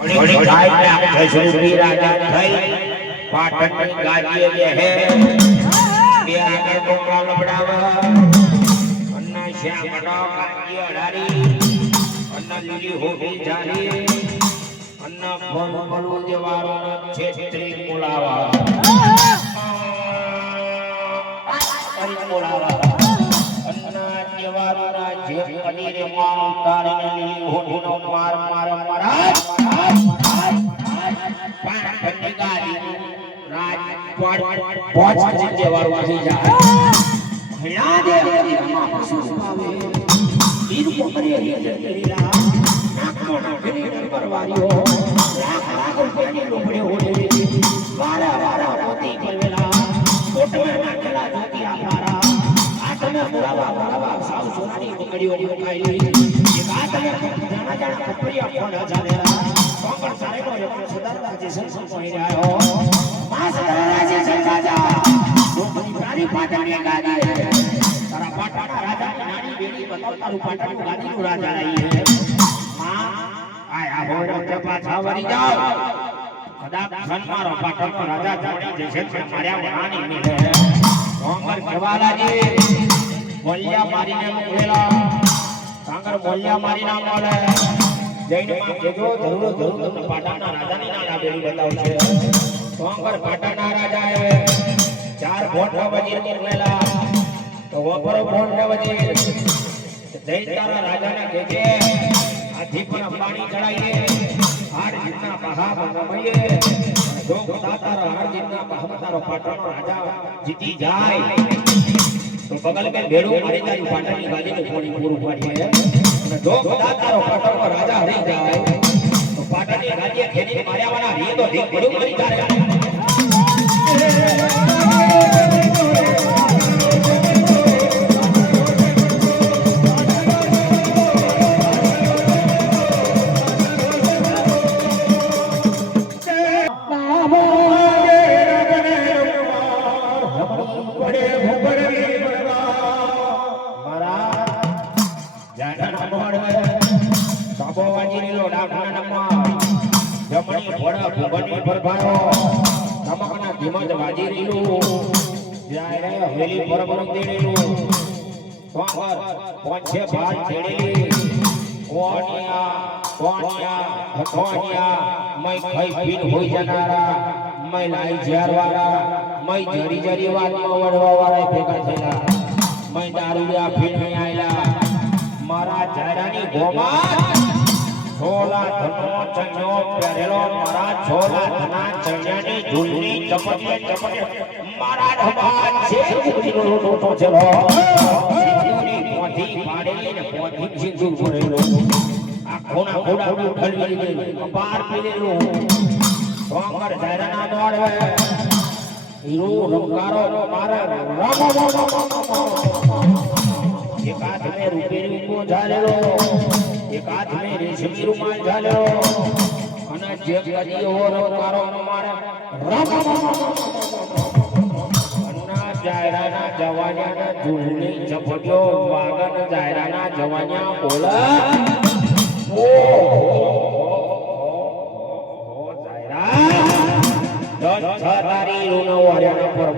ઘણી થાય જસુરી રાજા થઈ પાટણની ગાદીએ બેહે બે આગળ ટોપલા લબડાવા અન્ના શ્યામનો કાંજી અડારી અન્ના લીલી હોડી જારી અન્ના ફોન પલું દેવાળો છેત્રી બોલાવા અન્ના દેવાળોના જે પડીરે માં ઉતારીને લીલી હોડીનો માર માર મારા पहुंच जेवारो वही जा हिला दे अम्मा पशु पावे ईर को करे रीला नाको नाकरी परवारियो लाख लाख रुपया लोपड़े होले वारा वारा मोती परवेला कोटमा नाकला जोती आपारा आटमे बुरावा बुरावा साउ सोनानी पकड़ियो खाई एक आटमे जाना जाना कपड़िया फोड़ा जालेला कोंगड़ सारे को एक सदारदा जी संसन कोई आयो मां सदारदा जी संसाजा वो बड़ी प्यारी पाटणनी गादी है तारा पाटणना राजा की नानी बेटी बताओ तारू पाटणनु गादी नु राजा रही है मां आया होय रे पाछा वरी जाओ कदाच सन मारो पाटणनो राजा जोड़ी जैसे से मार्या वानी मिले कोंगड़ केवाला जी मोलिया मारीने मुकेला कांगर मोलिया मारी ना मोले जैन में केजो जरूर जरूर તમને પાટણના રાજાની નામ આબેલી બતાવશે કોંગર પાટણના રાજાએ ચાર ભોટના વજીર મોકલેલા તો વપરો ભોટના વજીર જૈન તારા રાજાને કહેજે આથી પર પાણી ચડાઈએ હાર જીતના પહા બનાવીએ જો દાતારા હાર જીતના પહા તારો પાટણનો રાજા જીતી જાય તો બગલ में भेड़ो मारी तारी पाटणની ગાદીને થોડી પૂરું પાડીએ जो कदा तारो पाटणनो राजा हरी जाए तो पाटणनी गादीए खेनी मार्या वाला री तो ढीक बड़ू मारी जाए जमणी भोड़ा भुवनी भरभायो तमकना धीमज वाजी रीलू जायरे हवेली परबर देड़ेलू कोंगर पोछे भात देड़ेली कोनिया भटोनिया मैं खाई पीन होई जनारा मैं लाई जारवारा मैं जरी जरी वात में वडवा वाला भेगा थेला मैं दारूया पीन में आयला मारा जायरानी गोमा छोला धनो चन्यो प्यारेलो मारा छोला धना चन्यानी झुलनी चपटे चपटे मारा ढबा छे गुजीनो टोटो चलो सीधी मोधी पाड़ेली ने मोधी जिंजू भरेलो आ कोना कोड़ा खलवी गई अपार पीलेलो कोंगर जायराना मोड़वे हीरो रंगारो मारे रामो एक हाथ में रुपेरी को झालेलो एक हाथ में रेशमी रुमाल झालो અને જે કડીઓ રંગારો મારે રામ અન્ના જાયરાના જવાનિયાના ઝૂલની ઝપટ્યો વાગન જાયરાના જવાનિયા બોલા ઓ જાયરા દસ તારી રૂનો વાર્યાના પર